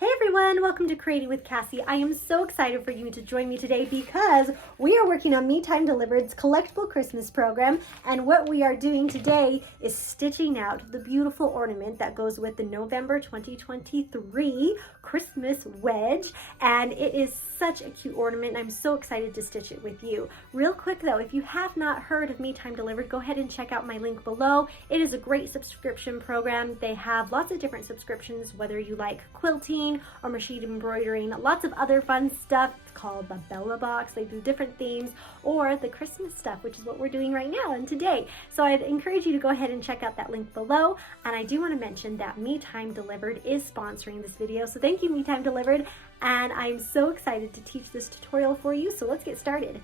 Hey everyone, welcome to Creating with Cassie. I am so excited for you to join me today because we are working on Me Time Delivered's Collectible Christmas Program, and what we are doing today is stitching out the beautiful ornament that goes with the November 2023 Christmas wedge, and it is such a cute ornament and I'm so excited to stitch it with you. Real quick though, if you have not heard of Me Time Delivered, go ahead and check out my link below. It is a great subscription program. They have lots of different subscriptions, whether you like quilting or machine embroidering, lots of other fun stuff. It's called the Bella Box. They do different themes, or the Christmas stuff, which is what we're doing right now and today. So I'd encourage you to go ahead and check out that link below. And I do want to mention that Me Time Delivered is sponsoring this video. So thank you, Me Time Delivered. And I'm so excited to teach this tutorial for you. So let's get started.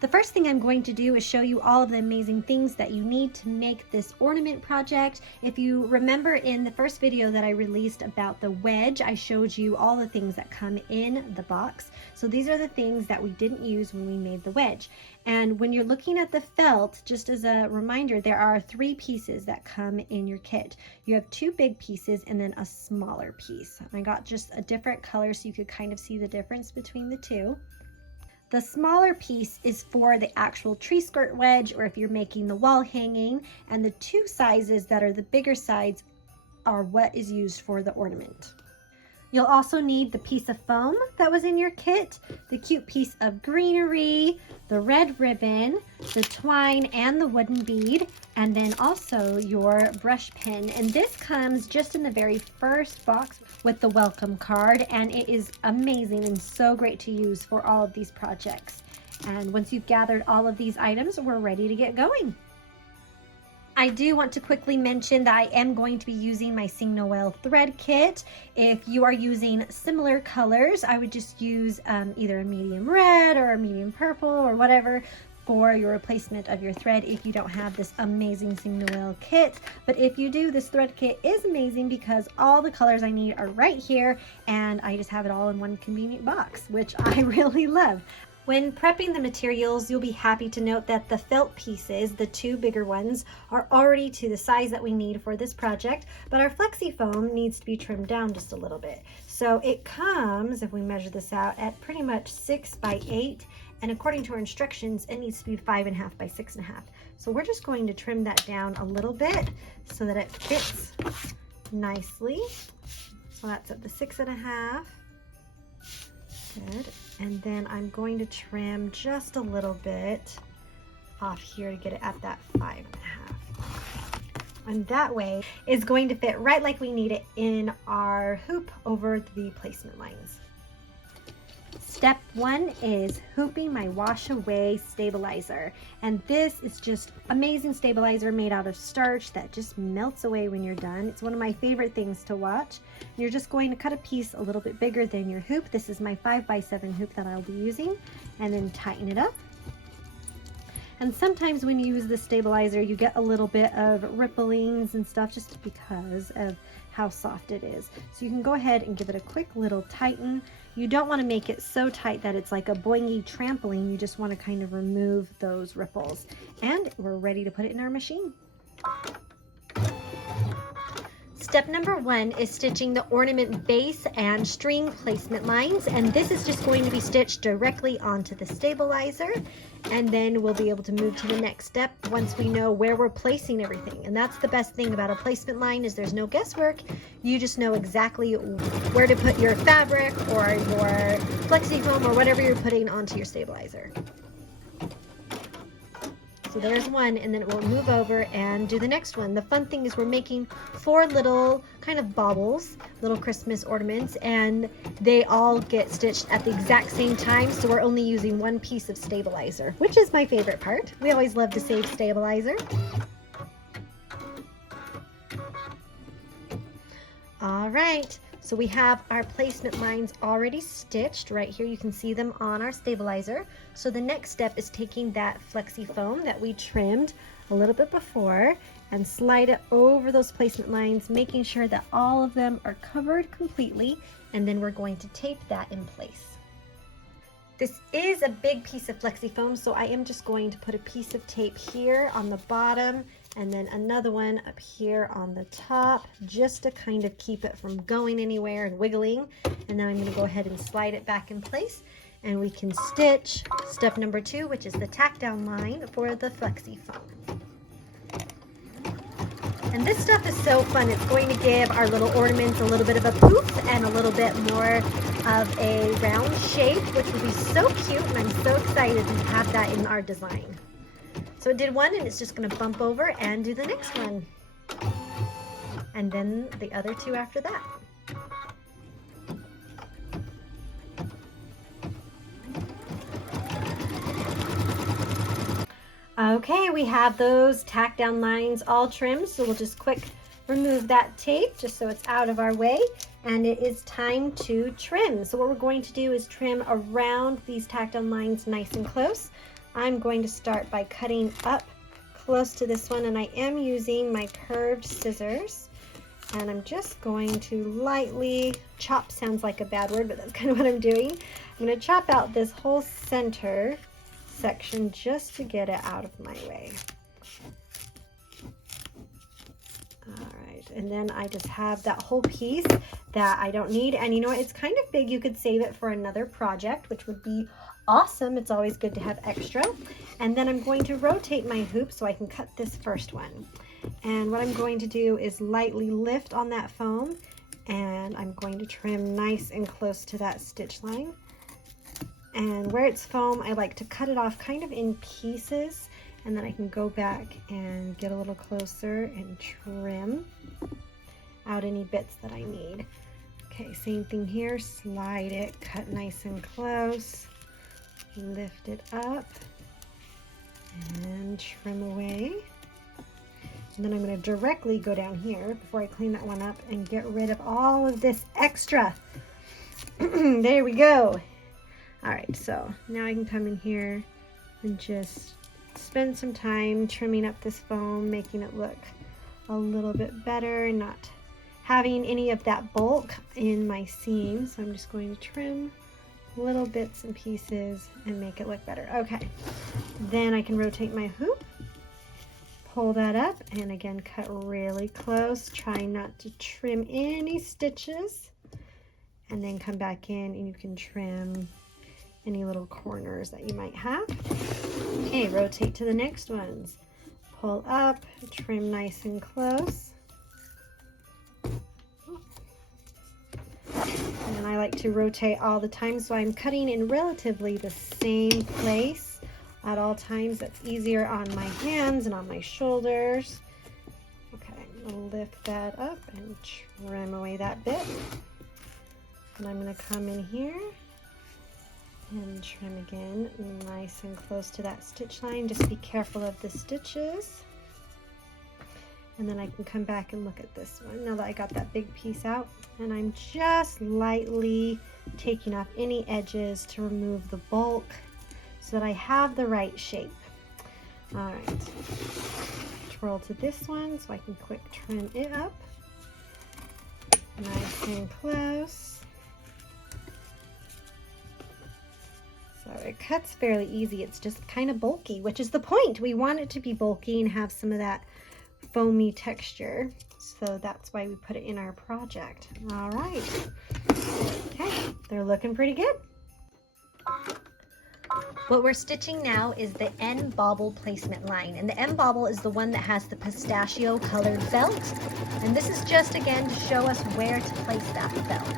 The first thing I'm going to do is show you all of the amazing things that you need to make this ornament project. If you remember in the first video that I released about the wedge, I showed you all the things that come in the box. So these are the things that we didn't use when we made the wedge. And when you're looking at the felt, just as a reminder, there are 3 pieces that come in your kit. You have 2 big pieces and then a smaller piece. I got just a different color so you could kind of see the difference between the two. The smaller piece is for the actual tree skirt wedge, or if you're making the wall hanging, and the 2 sizes that are the bigger sides are what is used for the ornament. You'll also need the piece of foam that was in your kit, the cute piece of greenery, the red ribbon, the twine and the wooden bead, and then also your brush pen. And this comes just in the very first box with the welcome card, and it is amazing and so great to use for all of these projects. And once you've gathered all of these items, we're ready to get going. I do want to quickly mention that I am going to be using my Sing Noel thread kit. If you are using similar colors, I would just use either a medium red or a medium purple or whatever for your replacement of your thread if you don't have this amazing Sing Noel kit. But if you do, this thread kit is amazing because all the colors I need are right here, and I just have it all in one convenient box, which I really love. When prepping the materials, you'll be happy to note that the felt pieces, the 2 bigger ones, are already to the size that we need for this project, but our flexi foam needs to be trimmed down just a little bit. So it comes, if we measure this out, at pretty much 6 by 8, and according to our instructions, it needs to be 5.5 by 6.5. So we're just going to trim that down a little bit so that it fits nicely. So that's at the 6.5. Good. And then I'm going to trim just a little bit off here to get it at that 5.5. And that way it's going to fit right like we need it in our hoop over the placement lines. Step 1 is hooping my wash away stabilizer. And this is just amazing stabilizer made out of starch that just melts away when you're done. It's one of my favorite things to watch. You're just going to cut a piece a little bit bigger than your hoop. This is my 5 by 7 hoop that I'll be using, and then tighten it up. And sometimes when you use the stabilizer, you get a little bit of ripplings and stuff just because of how soft it is. So you can go ahead and give it a quick little tighten. You don't want to make it so tight that it's like a boingy trampoline. You just want to kind of remove those ripples. And we're ready to put it in our machine. Step number 1 is stitching the ornament base and string placement lines, and this is just going to be stitched directly onto the stabilizer, and then we'll be able to move to the next step once we know where we're placing everything. And that's the best thing about a placement line, is there's no guesswork. You just know exactly where to put your fabric or your flexi foam or whatever you're putting onto your stabilizer. So there's one, and then it will move over and do the next one. The fun thing is we're making 4 little kind of baubles, little Christmas ornaments, and they all get stitched at the exact same time, so we're only using 1 piece of stabilizer, which is my favorite part. We always love to save stabilizer. All right. So we have our placement lines already stitched. Right here you can see them on our stabilizer. So the next step is taking that flexi foam that we trimmed a little bit before and slide it over those placement lines, making sure that all of them are covered completely, and then we're going to tape that in place. This is a big piece of flexi foam, so I am just going to put a piece of tape here on the bottom and then another one up here on the top, just to kind of keep it from going anywhere and wiggling. And then I'm going to go ahead and slide it back in place, and we can stitch step number 2, which is the tack down line for the flexi foam. And this stuff is so fun. It's going to give our little ornaments a little bit of a poof and a little bit more of a round shape, which will be so cute, and I'm so excited to have that in our design. So it did one, and it's just going to bump over and do the next one. And then the other 2 after that. Okay, we have those tack down lines all trimmed, so we'll just quick remove that tape just so it's out of our way, and it is time to trim. So what we're going to do is trim around these tack down lines nice and close. I'm going to start by cutting up close to this one, and I am using my curved scissors, and I'm just going to lightly chop. Sounds like a bad word, but that's kind of what I'm doing. I'm going to chop out this whole center section just to get it out of my way. All right, and then I just have that whole piece that I don't need, and you know what, it's kind of big. You could save it for another project, which would be awesome. It's always good to have extra. And then I'm going to rotate my hoop so I can cut this first one. And what I'm going to do is lightly lift on that foam, and I'm going to trim nice and close to that stitch line. And where it's foam, I like to cut it off kind of in pieces, and then I can go back and get a little closer and trim out any bits that I need. Okay, same thing here. Slide it, cut nice and close, lift it up, and trim away. And then I'm going to directly go down here before I clean that one up and get rid of all of this extra. There we go. All right, so now I can come in here and just spend some time trimming up this foam, making it look a little bit better and not having any of that bulk in my seam. So I'm just going to trim little bits and pieces and make it look better. Okay, then I can rotate my hoop, pull that up, and again cut really close, trying not to trim any stitches, and then come back in and you can trim any little corners that you might have. Okay, rotate to the next ones. Pull up, trim nice and close. And I like to rotate all the time, so I'm cutting in relatively the same place at all times. That's easier on my hands and on my shoulders. Okay, I'm gonna lift that up and trim away that bit. And I'm gonna come in here and trim again nice and close to that stitch line. Just be careful of the stitches. And then I can come back and look at this one now that I got that big piece out, and I'm just lightly taking off any edges to remove the bulk so that I have the right shape. All right, twirl to this one so I can quick trim it up nice and close. So it cuts fairly easy. It's just kind of bulky, which is the point. We want it to be bulky and have some of that foamy texture. So that's why we put it in our project. All right. Okay, they're looking pretty good. What we're stitching now is the end bobble placement line. And the end bobble is the one that has the pistachio colored felt. And this is just, again, to show us where to place that felt.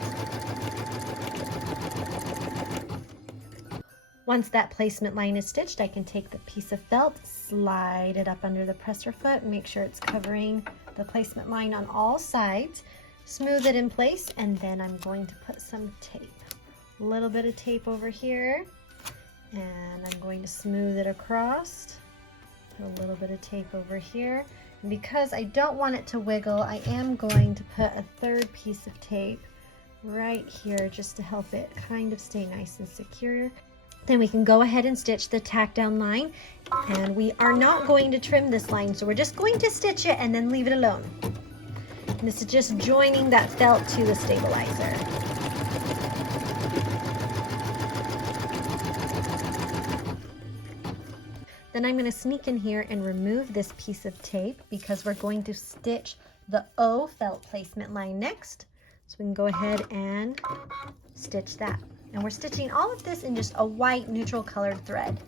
Once that placement line is stitched, I can take the piece of felt, slide it up under the presser foot, make sure it's covering the placement line on all sides, smooth it in place, and then I'm going to put some tape. A little bit of tape over here, and I'm going to smooth it across. Put a little bit of tape over here. And because I don't want it to wiggle, I am going to put a third piece of tape right here just to help it kind of stay nice and secure. Then we can go ahead and stitch the tack down line, and we are not going to trim this line, so we're just going to stitch it and then leave it alone. And this is just joining that felt to the stabilizer. Then I'm going to sneak in here and remove this piece of tape because we're going to stitch the O felt placement line next. So we can go ahead and stitch that. And we're stitching all of this in just a white neutral colored thread.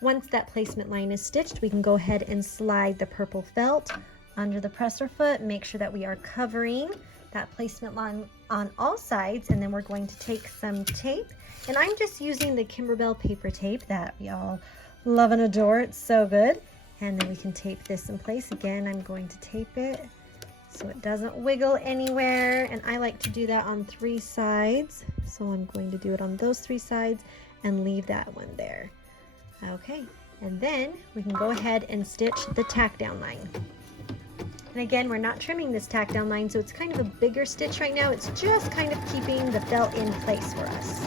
Once that placement line is stitched, we can go ahead and slide the purple felt under the presser foot. Make sure that we are covering that placement line on all sides, and then we're going to take some tape. And I'm just using the Kimberbell paper tape that we all love and adore. It's so good. And then we can tape this in place. Again, I'm going to tape it so it doesn't wiggle anywhere. And I like to do that on 3 sides. So I'm going to do it on those 3 sides and leave that one there. Okay, and then we can go ahead and stitch the tack down line. And again, we're not trimming this tack down line, so it's kind of a bigger stitch right now. It's just kind of keeping the felt in place for us.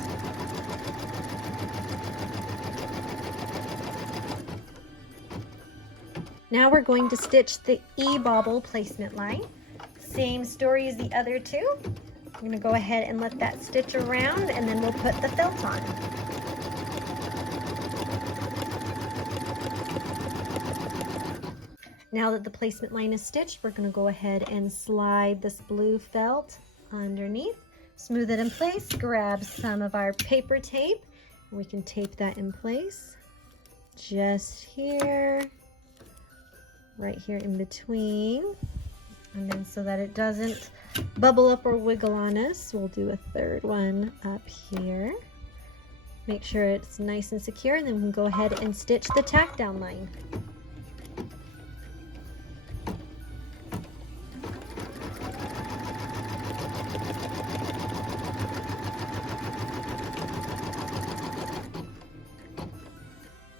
Now we're going to stitch the E-bobble placement line. Same story as the other 2. I'm going to go ahead and let that stitch around, and then we'll put the felt on. Now that the placement line is stitched, we're going to go ahead and slide this blue felt underneath, smooth it in place, grab some of our paper tape, and we can tape that in place just here, right here in between. And then so that it doesn't bubble up or wiggle on us, we'll do a 3rd one up here. Make sure it's nice and secure, and then we can go ahead and stitch the tack down line.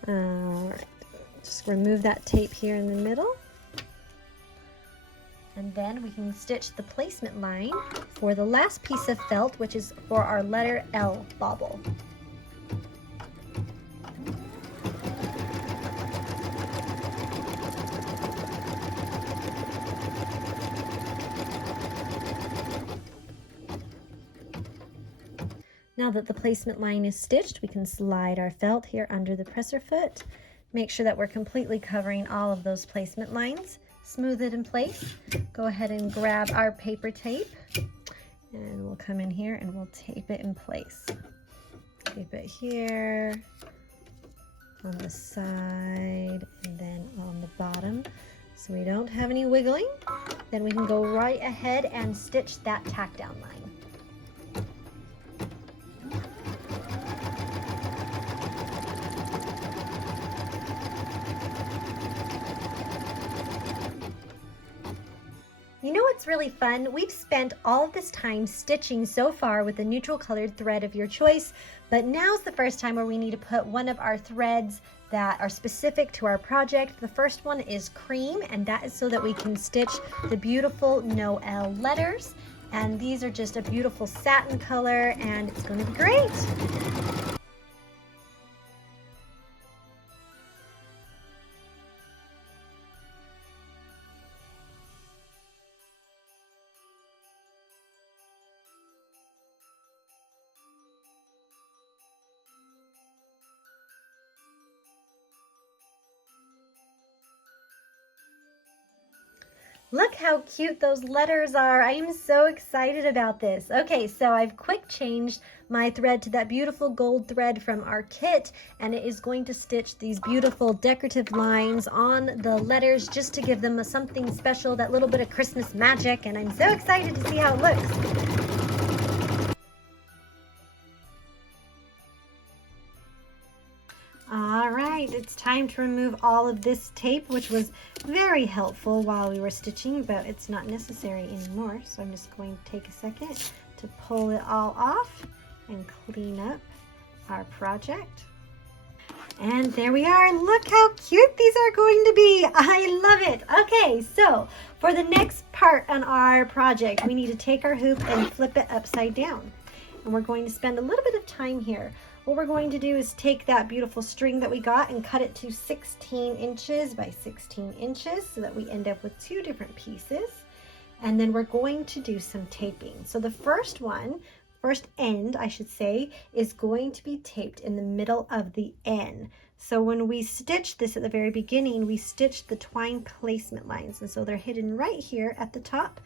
Alright, just remove that tape here in the middle. And then we can stitch the placement line for the last piece of felt, which is for our letter L bobble. Now that the placement line is stitched, we can slide our felt here under the presser foot. Make sure that we're completely covering all of those placement lines. Smooth it in place. Go ahead and grab our paper tape, and we'll come in here and we'll tape it in place. Tape it here, on the side, and then on the bottom, so we don't have any wiggling. Then we can go right ahead and stitch that tack down line. You know what's really fun? We've spent all of this time stitching so far with the neutral colored thread of your choice, but now's the first time where we need to put one of our threads that are specific to our project. The first one is cream, and that is so that we can stitch the beautiful Noel letters. And these are just a beautiful satin color, and it's going to be great. Look how cute those letters are. I am so excited about this. Okay, so I've quick changed my thread to that beautiful gold thread from our kit, and it is going to stitch these beautiful decorative lines on the letters just to give them something special, that little bit of Christmas magic, and I'm so excited to see how it looks. All right, it's time to remove all of this tape, which was very helpful while we were stitching, but it's not necessary anymore. So I'm just going to take a second to pull it all off and clean up our project. And there we are. Look how cute these are going to be. I love it. Okay, so for the next part on our project, we need to take our hoop and flip it upside down. And we're going to spend a little bit of time here. What we're going to do is take that beautiful string that we got and cut it to 16 inches by 16 inches so that we end up with 2 different pieces. and then we're going to do some taping. So the first end, I should say, is going to be taped in the middle of the N. So when we stitch this at the very beginning, we stitched the twine placement lines, and so they're hidden right here at the top.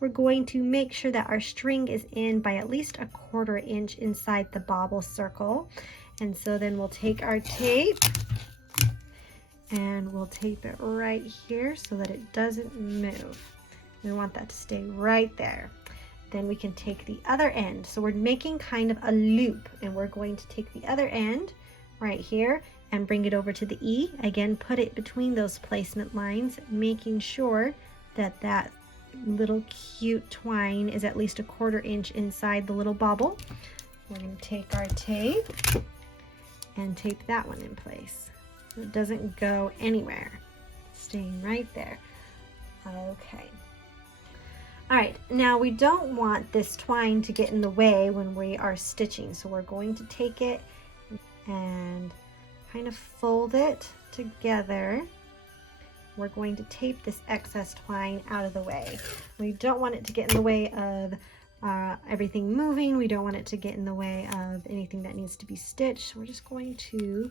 We're going to make sure that our string is in by at least 1/4 inch inside the bobble circle. And so then we'll take our tape and we'll tape it right here so that it doesn't move. We want that to stay right there. Then we can take the other end. So we're making kind of a loop, and we're going to take the other end right here and bring it over to the E. Again, put it between those placement lines, making sure that that little cute twine is at least 1/4 inch inside the little bobble. We're going to take our tape and tape that one in place so it doesn't go anywhere, staying right there. Okay. All right, now we don't want this twine to get in the way when we are stitching, so we're going to take it and kind of fold it together. We're going to tape this excess twine out of the way. We don't want it to get in the way of everything moving. We don't want it to get in the way of anything that needs to be stitched. We're just going to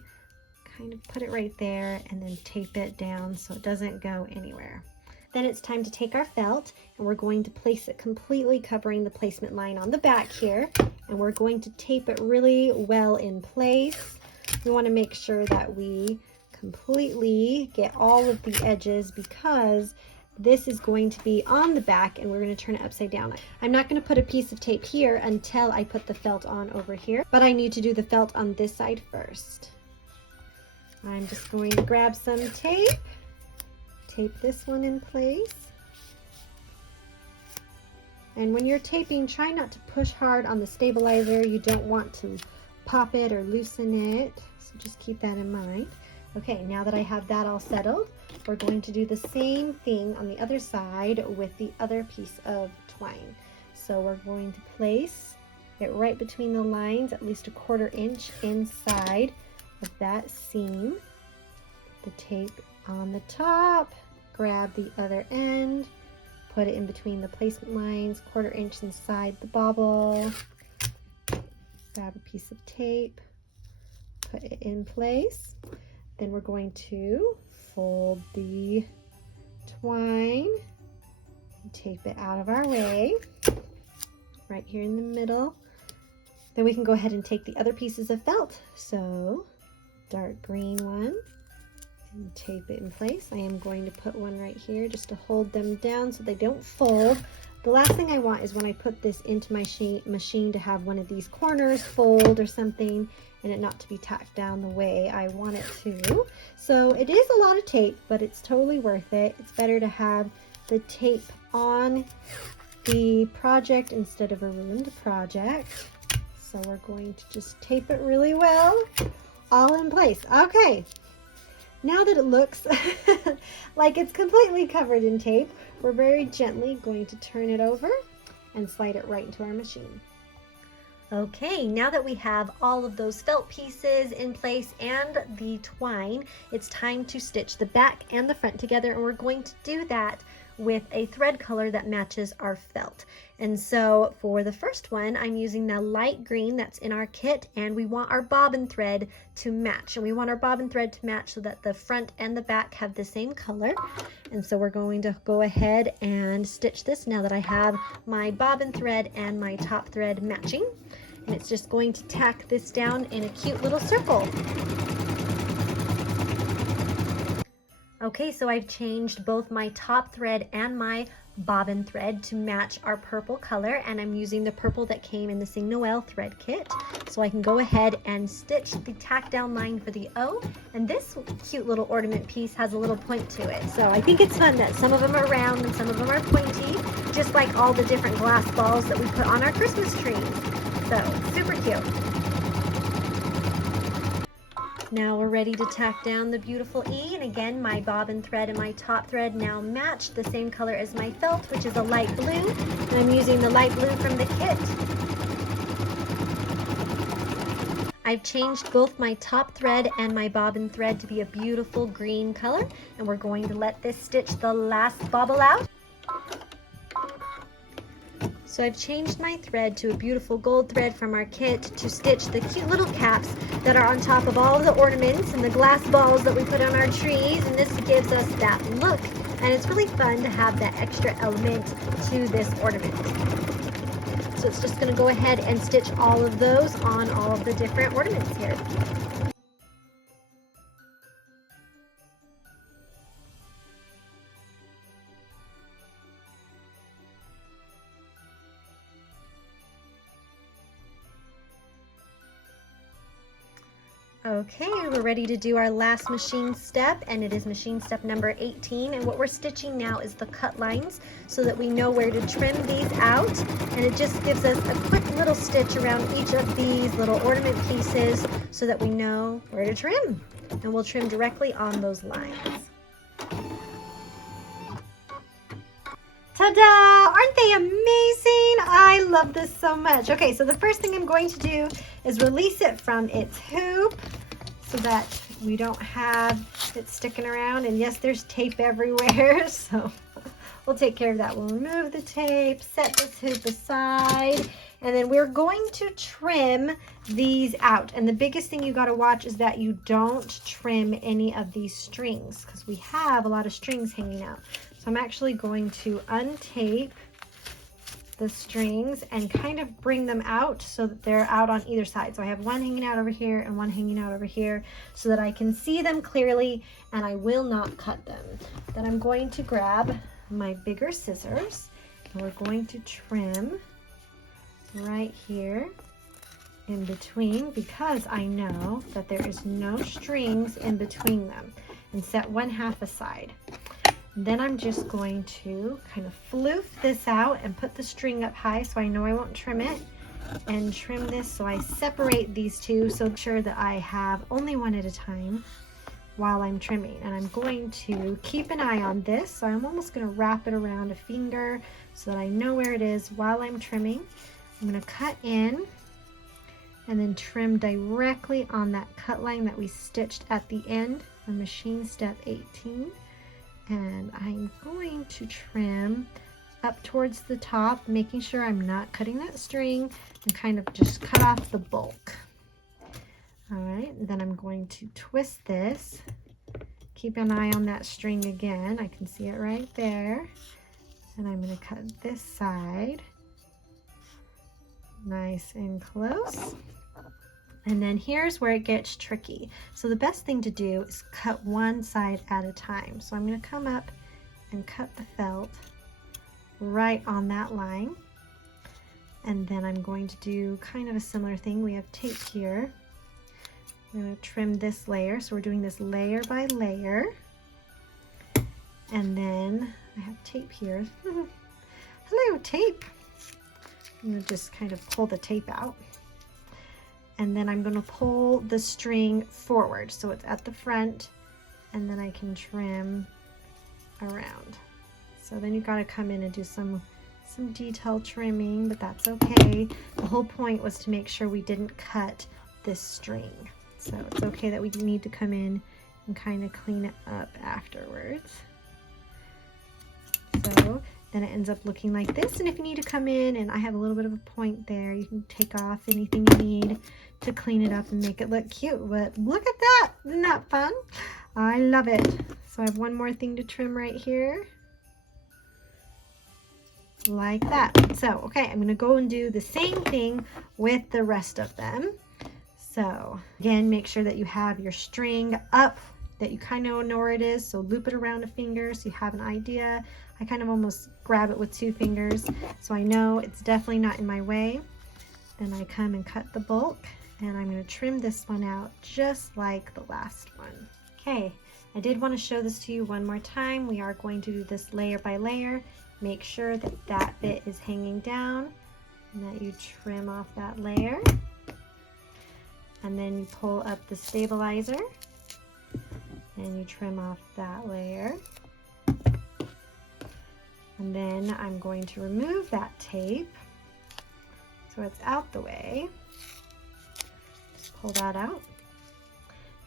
kind of put it right there and then tape it down so it doesn't go anywhere. Then it's time to take our felt, and we're going to place it completely covering the placement line on the back here, and we're going to tape it really well in place. We want to make sure that we completely get all of the edges, because this is going to be on the back and we're going to turn it upside down. I'm not going to put a piece of tape here until I put the felt on over here, but I need to do the felt on this side first. I'm just going to grab some tape, tape this one in place. And when you're taping, try not to push hard on the stabilizer. You don't want to pop it or loosen it, so just keep that in mind. Okay, now that I have that all settled, we're going to do the same thing on the other side with the other piece of twine. So we're going to place it right between the lines, at least 1/4 inch inside of that seam. The tape on the top, grab the other end, put it in between the placement lines, 1/4 inch inside the bobble, grab a piece of tape, put it in place. Then we're going to fold the twine and tape it out of our way, right here in the middle. Then we can go ahead and take the other pieces of felt. So dark green one, and tape it in place. I am going to put one right here just to hold them down so they don't fold. The last thing I want is when I put this into my machine to have one of these corners fold or something and it not to be tacked down the way I want it to. So it is a lot of tape, but it's totally worth it. It's better to have the tape on the project instead of a ruined project. So we're going to just tape it really well, all in place. Okay, now that it looks like it's completely covered in tape, we're very gently going to turn it over and slide it right into our machine. Okay, now that we have all of those felt pieces in place and the twine, it's time to stitch the back and the front together, and we're going to do that with a thread color that matches our felt. And so for the first one, I'm using the light green that's in our kit, and we want our bobbin thread to match. And we want our bobbin thread to match so that the front and the back have the same color. And so we're going to go ahead and stitch this now that I have my bobbin thread and my top thread matching. And it's just going to tack this down in a cute little circle. Okay, so I've changed both my top thread and my bobbin thread to match our purple color, and I'm using the purple that came in the Sing Noel thread kit. So I can go ahead and stitch the tack down line for the O, and this cute little ornament piece has a little point to it. So I think it's fun that some of them are round and some of them are pointy, just like all the different glass balls that we put on our Christmas trees. So super cute. Now we're ready to tack down the beautiful E, and again my bobbin thread and my top thread now match the same color as my felt, which is a light blue, and I'm using the light blue from the kit. I've changed both my top thread and my bobbin thread to be a beautiful green color, and we're going to let this stitch the last bobble out. So I've changed my thread to a beautiful gold thread from our kit to stitch the cute little caps that are on top of all of the ornaments and the glass balls that we put on our trees, and this gives us that look, and it's really fun to have that extra element to this ornament. So it's just going to go ahead and stitch all of those on all of the different ornaments here. Okay, we're ready to do our last machine step, and it is machine step number 18, and what we're stitching now is the cut lines so that we know where to trim these out, and it just gives us a quick little stitch around each of these little ornament pieces so that we know where to trim, and we'll trim directly on those lines. Ta-da! Aren't they amazing? I love this so much. Okay, so the first thing I'm going to do is release it from its hoop so that we don't have it sticking around. And yes, there's tape everywhere, so we'll take care of that. We'll remove the tape, set this hoop aside, and then we're going to trim these out. And the biggest thing you got to watch is that you don't trim any of these strings because we have a lot of strings hanging out. So I'm actually going to untape the strings and kind of bring them out so that they're out on either side. So I have one hanging out over here and one hanging out over here so that I can see them clearly and I will not cut them. Then I'm going to grab my bigger scissors and we're going to trim right here in between because I know that there is no strings in between them, and set one half aside. Then I'm just going to kind of floof this out and put the string up high so I know I won't trim it, and trim this so I separate these two so I'm sure that I have only one at a time while I'm trimming. And I'm going to keep an eye on this, so I'm almost going to wrap it around a finger so that I know where it is while I'm trimming. I'm going to cut in and then trim directly on that cut line that we stitched at the end for machine step 18. And I'm going to trim up towards the top, making sure I'm not cutting that string, and kind of just cut off the bulk. All right, then I'm going to twist this. Keep an eye on that string again. I can see it right there. And I'm going to cut this side nice and close. And then here's where it gets tricky. So the best thing to do is cut one side at a time. So I'm going to come up and cut the felt right on that line. And then I'm going to do kind of a similar thing. We have tape here. I'm going to trim this layer. So we're doing this layer by layer. And then I have tape here. Hello, tape. I'm going to just kind of pull the tape out. And then I'm going to pull the string forward so it's at the front, and then I can trim around. So then you got to come in and do some detail trimming, but that's okay. The whole point was to make sure we didn't cut this string. So it's okay that we need to come in and kind of clean it up afterwards. So then it ends up looking like this, and if you need to come in, and I have a little bit of a point there, you can take off anything you need to clean it up and make it look cute. But look at that, isn't that fun? I love it. So I have one more thing to trim right here, like that. So okay, I'm gonna go and do the same thing with the rest of them. So again, make sure that you have your string up, that you kind of know where it is. So loop it around a finger so you have an idea. I kind of almost grab it with 2 fingers so I know it's definitely not in my way. Then I come and cut the bulk, and I'm going to trim this one out just like the last one. Okay, I did want to show this to you one more time. We are going to do this layer by layer. Make sure that that bit is hanging down and that you trim off that layer. And then you pull up the stabilizer and you trim off that layer. And then I'm going to remove that tape so it's out the way. Just pull that out.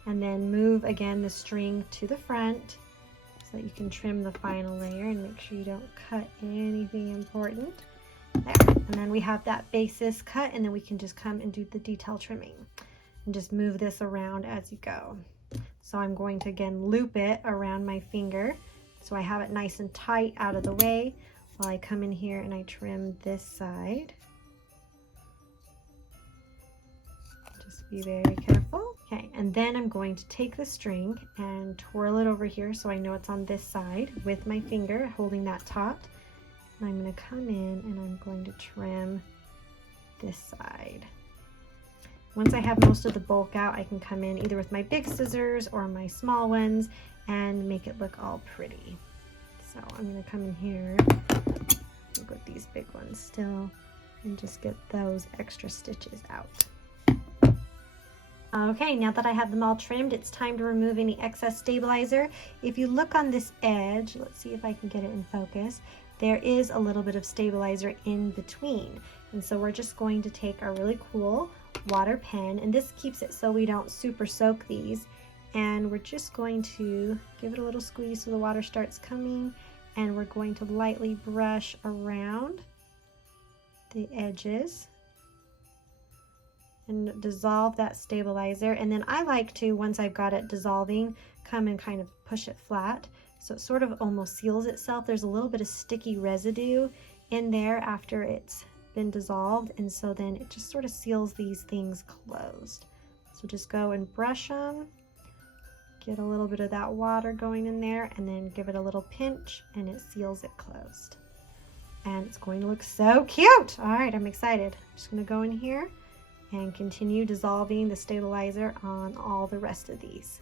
And then move again the string to the front so that you can trim the final layer and make sure you don't cut anything important. There. And then we have that basis cut, and then we can just come and do the detail trimming and just move this around as you go. So I'm going to again loop it around my finger so I have it nice and tight out of the way while I come in here and I trim this side. Just be very careful. Okay, and then I'm going to take the string and twirl it over here so I know it's on this side with my finger holding that taut. And I'm going to come in and I'm going to trim this side. Once I have most of the bulk out, I can come in either with my big scissors or my small ones and make it look all pretty. So I'm going to come in here, look at these big ones still, and just get those extra stitches out. Okay, now that I have them all trimmed, it's time to remove any excess stabilizer. If you look on this edge, let's see if I can get it in focus, there is a little bit of stabilizer in between. And so we're just going to take our really cool water pen, and this keeps it so we don't super soak these, and we're just going to give it a little squeeze so the water starts coming, and we're going to lightly brush around the edges and dissolve that stabilizer. And then I like to, once I've got it dissolving, come and kind of push it flat so it sort of almost seals itself. There's a little bit of sticky residue in there after it's been dissolved, and so then it just sort of seals these things closed. So just go and brush them, get a little bit of that water going in there, and then give it a little pinch and it seals it closed. And it's going to look so cute. All right, I'm excited. I'm just going to go in here and continue dissolving the stabilizer on all the rest of these.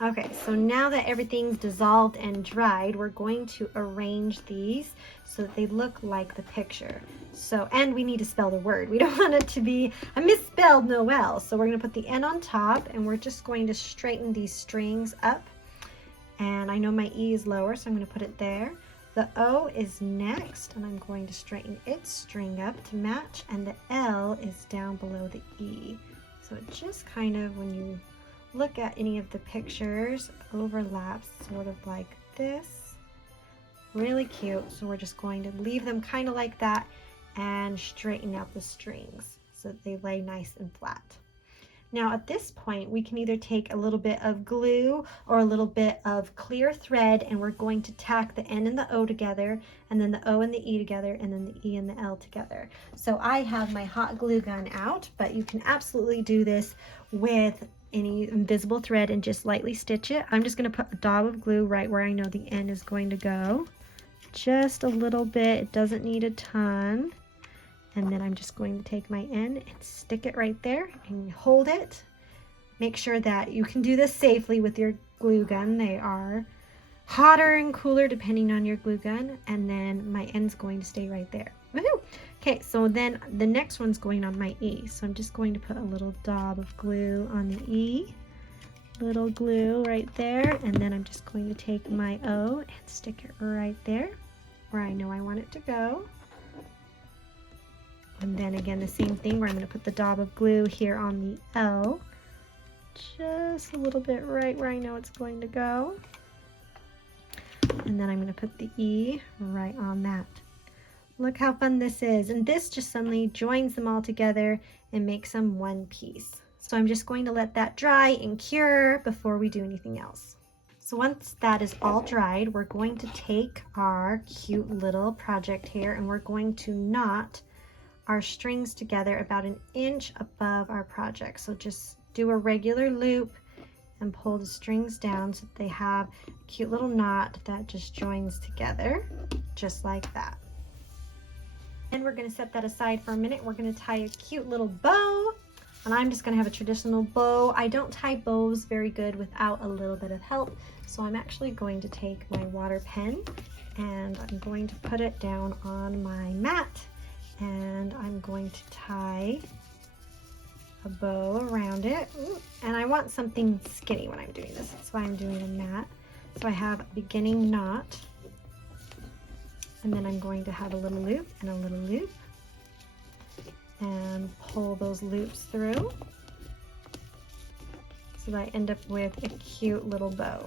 Okay, so now that everything's dissolved and dried, we're going to arrange these so that they look like the picture. So, and we need to spell the word. We don't want it to be, I misspelled Noel. So we're gonna put the N on top, and we're just going to straighten these strings up. And I know my E is lower, so I'm gonna put it there. The O is next, and I'm going to straighten its string up to match, and the L is down below the E. So it just kind of, when you look at any of the pictures, overlaps sort of like this. Really cute. So we're just going to leave them kind of like that and straighten out the strings so that they lay nice and flat. Now at this point, we can either take a little bit of glue or a little bit of clear thread, and we're going to tack the N and the O together, and then the O and the E together, and then the E and the L together. So I have my hot glue gun out, but you can absolutely do this with any invisible thread and just lightly stitch it. I'm just going to put a dab of glue right where I know the N is going to go. Just a little bit, it doesn't need a ton. And then I'm just going to take my N and stick it right there and hold it. Make sure that you can do this safely with your glue gun. They are hotter and cooler depending on your glue gun. And then my N's going to stay right there. Woohoo! Okay, so then the next one's going on my E. So I'm just going to put a little dab of glue on the E. Little glue right there. And then I'm just going to take my O and stick it right there where I know I want it to go. And then again, the same thing where I'm going to put the dab of glue here on the L. Just a little bit right where I know it's going to go. And then I'm going to put the E right on that. Look how fun this is. And this just suddenly joins them all together and makes them one piece. So I'm just going to let that dry and cure before we do anything else. So once that is all dried, we're going to take our cute little project here and we're going to knot our strings together about 1 inch above our project. So just do a regular loop and pull the strings down so that they have a cute little knot that just joins together, just like that. And we're going to set that aside for a minute. We're going to tie a cute little bow, and I'm just going to have a traditional bow. I don't tie bows very good without a little bit of help, so I'm actually going to take my water pen and I'm going to put it down on my mat, and I'm going to tie a bow around it. Ooh, and I want something skinny when I'm doing this. That's why I'm doing a mat. So I have a beginning knot, and then I'm going to have a little loop and a little loop and pull those loops through so that I end up with a cute little bow.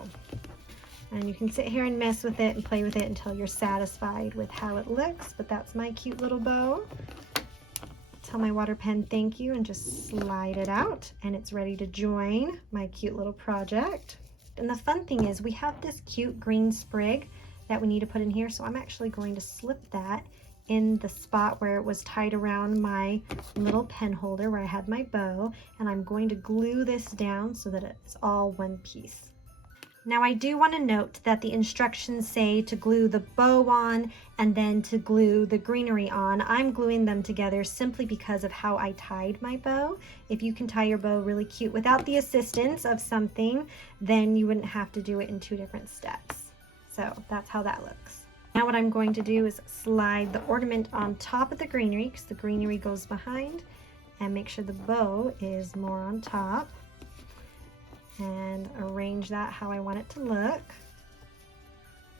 And you can sit here and mess with it and play with it until you're satisfied with how it looks. But that's my cute little bow. Tell my water pen thank you and just slide it out, and it's ready to join my cute little project. And the fun thing is we have this cute green sprig that we need to put in here, so I'm actually going to slip that in the spot where it was tied around my little pen holder where I had my bow, and I'm going to glue this down so that it's all one piece. Now I do want to note that the instructions say to glue the bow on and then to glue the greenery on. I'm gluing them together simply because of how I tied my bow. If you can tie your bow really cute without the assistance of something, then you wouldn't have to do it in 2 different steps. So that's how that looks. Now what I'm going to do is slide the ornament on top of the greenery, because the greenery goes behind, and make sure the bow is more on top. And arrange that how I want it to look.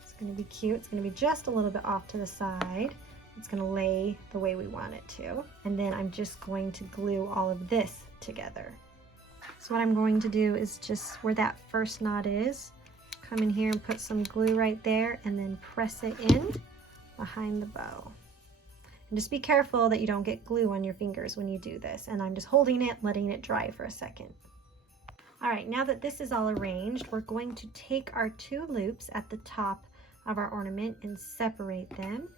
It's going to be cute. It's going to be just a little bit off to the side. It's going to lay the way we want it to. And then I'm just going to glue all of this together. So what I'm going to do is just where that first knot is, come in here and put some glue right there and then press it in behind the bow. And just be careful that you don't get glue on your fingers when you do this. And I'm just holding it, letting it dry for a second. All right, now that this is all arranged, we're going to take our 2 loops at the top of our ornament and separate them.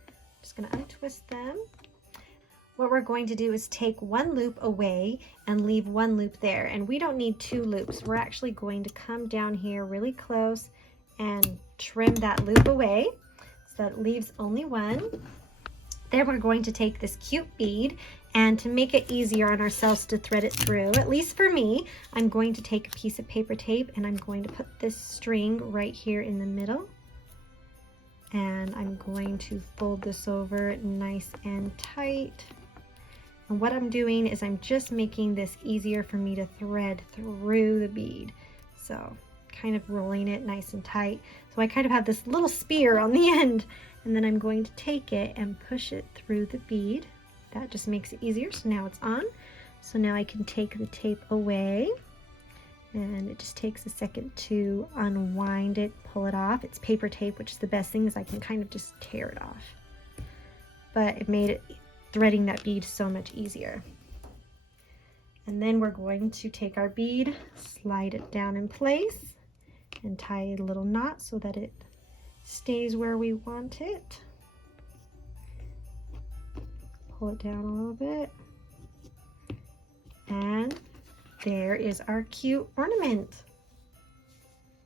Just gonna untwist them. What we're going to do is take 1 loop away and leave 1 loop there. And we don't need 2 loops. We're actually going to come down here really close and trim that loop away so that it leaves only 1. Then we're going to take this cute bead, and to make it easier on ourselves to thread it through, at least for me, I'm going to take a piece of paper tape and I'm going to put this string right here in the middle. And I'm going to fold this over nice and tight. And what I'm doing is I'm just making this easier for me to thread through the bead. So kind of rolling it nice and tight. So I kind of have this little spear on the end, and then I'm going to take it and push it through the bead. That just makes it easier. So now it's on. So now I can take the tape away, and it just takes a second to unwind it, pull it off. It's paper tape, which is the best thing, is I can kind of just tear it off. But it made it threading that bead so much easier. And then we're going to take our bead, slide it down in place, and tie a little knot so that it stays where we want it. Pull it down a little bit. And there is our cute ornament.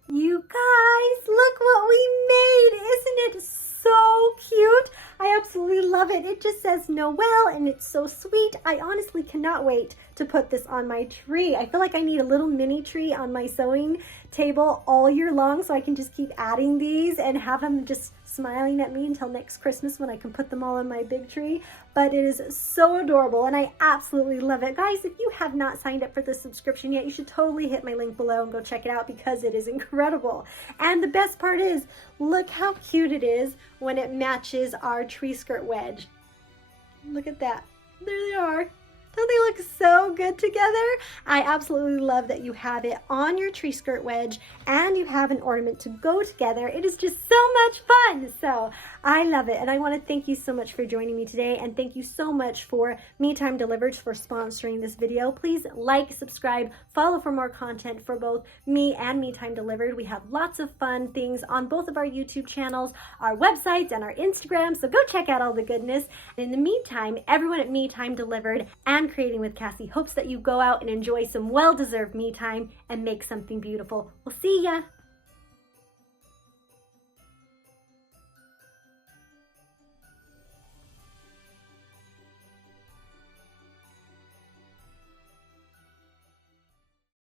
You guys, look what we made! Isn't it so cute? I absolutely love it. It just says Noel and it's so sweet. I honestly cannot wait to put this on my tree. I feel like I need a little mini tree on my sewing table all year long so I can just keep adding these and have them just smiling at me until next Christmas when I can put them all on my big tree. But it is so adorable and I absolutely love it. Guys, if you have not signed up for this subscription yet, you should totally hit my link below and go check it out because it is incredible. And the best part is, look how cute it is when it matches our tree skirt wedge. Look at that. There they are. Don't they look so good together? I absolutely love that you have it on your tree skirt wedge and you have an ornament to go together. It is just so much fun. So I love it. And I want to thank you so much for joining me today. And thank you so much for Me Time Delivered for sponsoring this video. Please like, subscribe, follow for more content for both me and Me Time Delivered. We have lots of fun things on both of our YouTube channels, our websites, and our Instagram. So go check out all the goodness. And in the meantime, everyone at Me Time Delivered and Creating with Cassie hopes that you go out and enjoy some well-deserved me time and make something beautiful. We'll see ya!